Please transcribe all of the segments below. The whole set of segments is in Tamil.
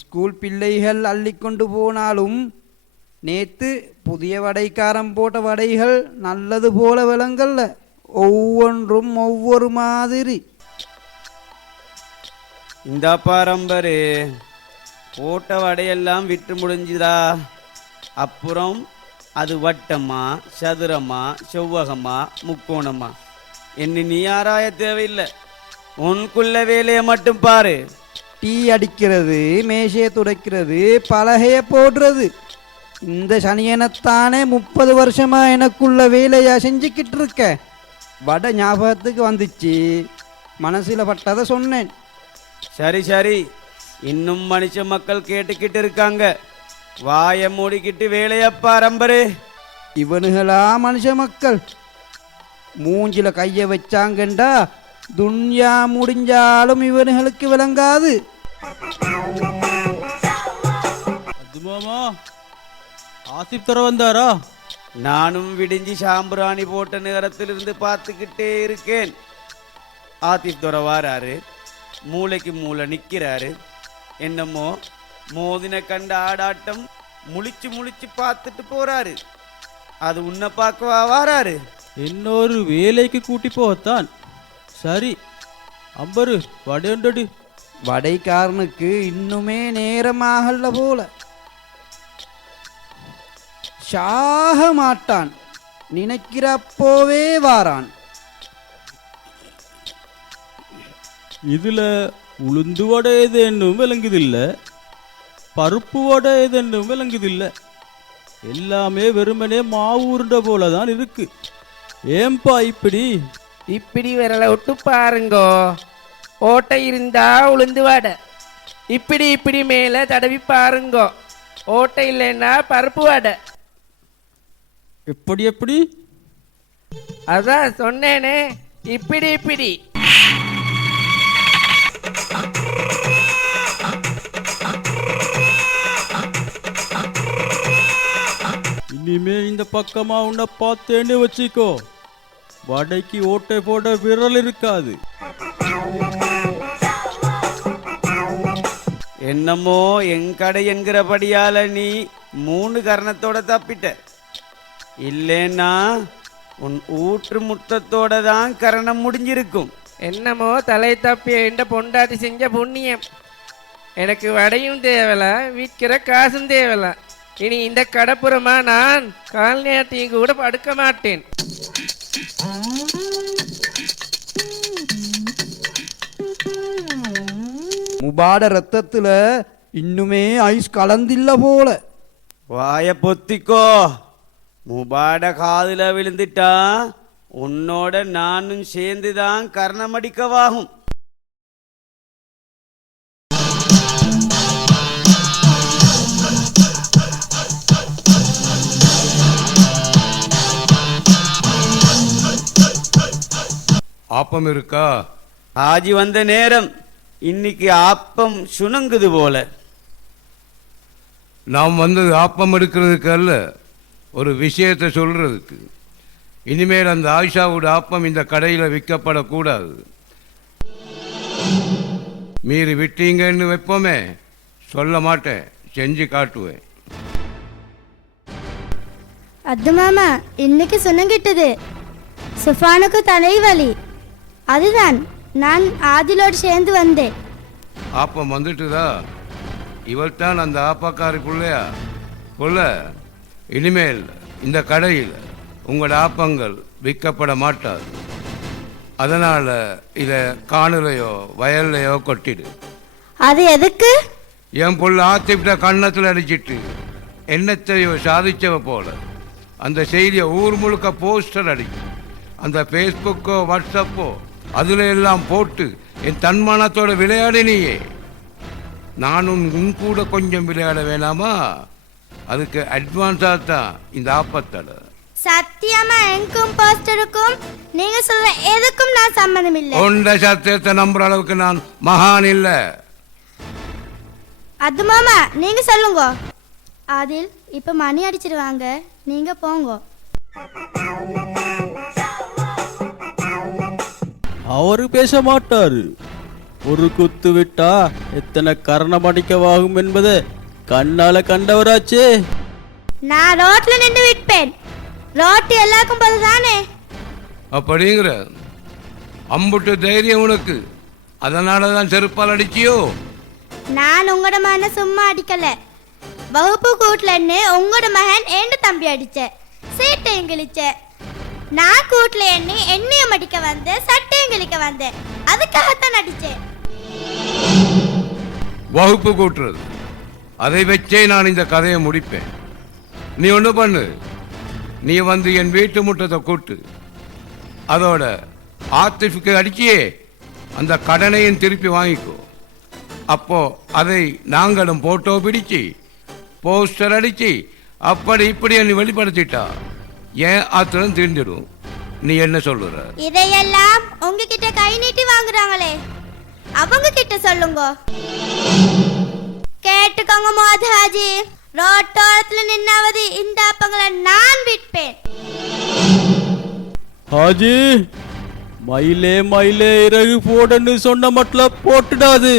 ஸ்கூல் பிள்ளைகள் அள்ளிக்கொண்டு போனாலும் நேத்து புதிய வடைக்காரம் போட்ட வடைகள் நல்லது போல விளங்கல்ல, ஒவ்வொன்றும் ஒவ்வொரு மாதிரி. இந்த பாரம்பரு போட்ட வடையெல்லாம் விட்டு முடிஞ்சுதா? அப்புறம் அது வட்டமா, சதுரமா, செவ்வகமா, முக்கோணமா என்ன நீ ஆராய தேவையில்லை. உனக்குள்ள வேலையை மட்டும் பாரு. டீ அடிக்கிறது, மேசையை துடைக்கிறது, பலகைய போடுறது, இந்த சனியனத்தானே 30 வருஷமா எனக்குள்ள வேலையா செஞ்சுக்கிட்டு இருக்க. வடை ஞாபகத்துக்கு வந்துச்சு, மனசுல பட்டதை சொன்னேன். சரி சரி, இன்னும் மனுஷ மக்கள் கேட்டுக்கிட்டு இருக்காங்க. வாய மூடிக்கிட்டு வேலைய பாரம்பரு. இவனுகளா மனுஷ மக்கள்? மூஞ்சில கைய வச்சாங்கண்டா துன்யா முடிஞ்சாலும் இவனுகளுக்கு விளங்காது. ஆசிப் தர வந்தாரா? நானும் விடிஞ்சி சாம்பிராணி போட்ட நேரத்திலிருந்து பார்த்துக்கிட்டே இருக்கேன். ஆதிப் துரை வாராரு, மூளைக்கு மூளை நிற்கிறாரு. என்னமோ மோதின கண்ட ஆடாட்டம் முழிச்சு முழிச்சு பார்த்துட்டு போறாரு. அது உன்னை பார்க்கவா வாராரு? இன்னொரு வேலைக்கு கூட்டி போகத்தான். சரி அம்பரு, வடையண்டடி. வடைக்காரனுக்கு இன்னுமே நேரமாகல போல. சாக மாட்டான், நினைக்கிறப்போவே வாரான். இதுல உளுந்து வடை ஏதேன்னும் விளங்குதில்ல, பருப்பு வடை ஏதேன்னும் விளங்குதில்ல. எல்லாமே வெறுமனே மாவு உருண்டை போலதான் இருக்கு. ஏம்பா இப்படி இப்படி விரலை விட்டு பாருங்கோ. ஓட்டை இருந்தா உளுந்து வடை. இப்படி இப்படி மேல தடவி பாருங்கோ. ஓட்டை இல்லைன்னா பருப்பு வடை. எப்படி எப்படி? அதான் சொன்னேனே, இப்படி இப்படி. இனிமே இந்த பக்கமா உன்னை பார்த்தேன்னு வச்சுக்கோ, வடைக்கு ஓட்டை போட விரல் இருக்காது. என்னமோ என் கடை என்கிறபடியால நீ 3 கரணத்தோட தப்பிட்ட. இல்லைன்னா உன் ஊற்று முத்தத்தோட தான் கரணம் முடிஞ்சிருக்கும். என்னமோ தலை தப்பி என்ற பொண்டாட்டி செஞ்ச புண்ணியம். எனக்கு வடையும் தேவல, விற்கிற காசும் தேவல. இனி இந்த கடப்புறமா நான் கால் நேரத்தையும் கூட படுக்க மாட்டேன். முபாட ரத்தத்துல இன்னுமே ஐஸ் கலந்தில்ல போல. வாய பொத்திக்கோ. முபாட காதுல விழுந்துட்டா உன்னோட நானும் சேர்ந்துதான் கர்ணமடிக்கவாகும். ஆப்பம் இருக்கா? ஆஜி வந்த நேரம், இன்னைக்கு ஆப்பம் சுணங்குது போல. நாம் வந்தது ஆப்பம் எடுக்கிறதுக்கு அல்ல, ஒரு விஷயத்தை சொல்றதுக்கு. இனிமேல் அந்த ஆயிஷாவோட ஆப்பம் இந்த கடையில் விற்கப்படக்கூடாது. மீறி விட்டீங்கன்னு வைப்போமே, சொல்ல மாட்டேன், செஞ்சு காட்டுவேன். அது மாமா, இன்னைக்கு சொன்னங்கிட்டது சுஃபானுக்கு தலைவலி. அதுதான் நான் ஆதிலோடு சேர்ந்து வந்தேன். ஆப்பம் வந்துட்டுதா? இவள் தான் அந்த ஆப்பக்காரி பிள்ளையா? கொள்ள, இனிமேல் இந்த கடையில் உங்களோட ஆப்பங்கள் விற்கப்பட மாட்டாது. அதனால் இதை காணுலையோ வயல்லையோ கொட்டிடு. அது எதுக்கு? என் புள்ள ஆத்திவிட்ட கண்ணத்தில் அடிச்சிட்டு என்னத்தையோ சாதிச்சவ போல அந்த செய்தியை ஊர் முழுக்க போஸ்டர் அடிக்கும். அந்த ஃபேஸ்புக்கோ வாட்ஸ்அப்போ அதில் எல்லாம் போட்டு என் தன்மானத்தோட விளையாடினியே. நானும் உன் கூட கொஞ்சம் விளையாட வேணாமா? அதுக்கு அட்வான்ஸாக தான் இந்த ஆப்பத்தடை. சத்தியமா எனக்கும் போஸ்டருக்கும் நீங்க சொல்ற எதுக்கும் நான் சம்மந்தம் இல்லை. உண்ட சத்தியத்தை நம்புற அளவுக்கு நான் மகான் இல்லை. அது மாமா, நீங்க சொல்லுங்க. அதில் இப்ப மணி அடிச்சிருவாங்க, நீங்க போங்க. அவரு பேச மாட்டாரு. ஒரு குத்து விட்டா எத்தனை கரணம் அடிக்கவாகும் என்பது கண்ணால கண்டவராச்சே. நான் ரோட்ல நின்று விற்பேன். ரோட்டு எல்லாருக்கும் போதுதானே. அப்படிங்கிற அம்புட்டு தைரியம் உனக்கு, அதனால தான் செருப்பால் அடிச்சியோ? நான் உங்களோட மகனை சும்மா அடிக்கல. வகுப்பு கூட்டலன்னு உங்களோட மகன் ஏண்டு தம்பி அடிச்ச, சீட்டையும் கிழிச்ச. நான் கூட்டல எண்ணி எண்ணியம் அடிக்க வந்தேன், சட்டையும் கிழிக்க வந்தேன். அதுக்காகத்தான் அடிச்சேன். வகுப்பு கூட்டுறது, அதை வச்சே நான் இந்த கதையை முடிப்பேன். நீ ஒன்று பண்ணு, நீ வந்து என் வீட்டு முற்றத்தை கூட்டு, அதோட ஆத்திஃபுக்கு அடிச்சியே அந்த கடனையும் திருப்பி வாங்கிக்கோ. அப்போ அதை நாங்களும் போட்டோ பிடிச்சு போஸ்டர் அடிச்சு அப்படி இப்படி நீ வெளிப்படுத்திட்டா ஏன் ஆத்திரம் தீர்ந்துடும். நீ என்ன சொல்லுற? இதையெல்லாம் உங்ககிட்ட கை நீட்டி வாங்குறாங்களே, அவங்க கிட்ட சொல்லுங்க. கேட்டுக்கோங்க மோதாஜி, ரோட்டோரத்துல நின்னாவது இந்த அப்பங்களை நான் விற்பேன். ஹாஜி, மயிலே மயிலே இறகு போடன்னு சொன்ன மட்டும் போட்டுடாது,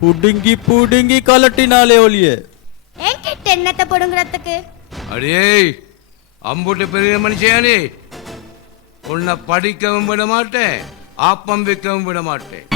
புடுங்கி புடுங்கி கலட்டினாலே ஒழிய. என்கிட்ட என்னத்தை போடுங்கிறதுக்கு? அடே அம்புட்டு பெரிய மனுஷியானே, உன்னை படிக்கவும் விட மாட்டேன், ஆப்பம் வைக்கவும் விட மாட்டேன்.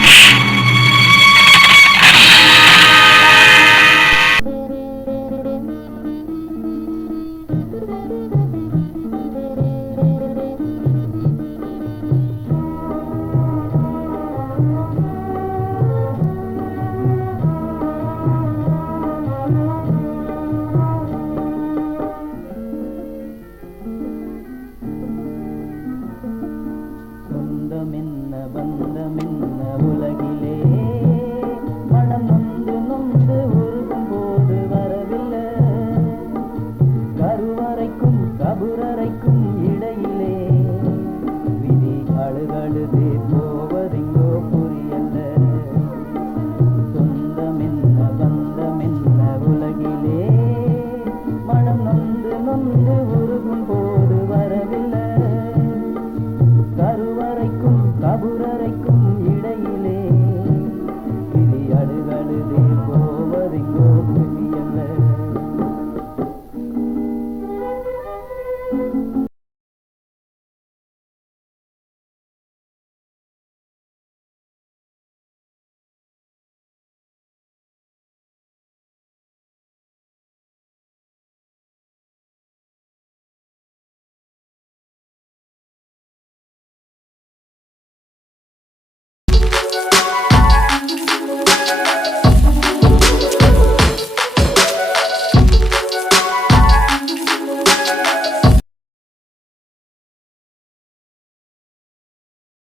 சொந்தமென்ன பந்தமென்ன உலகில்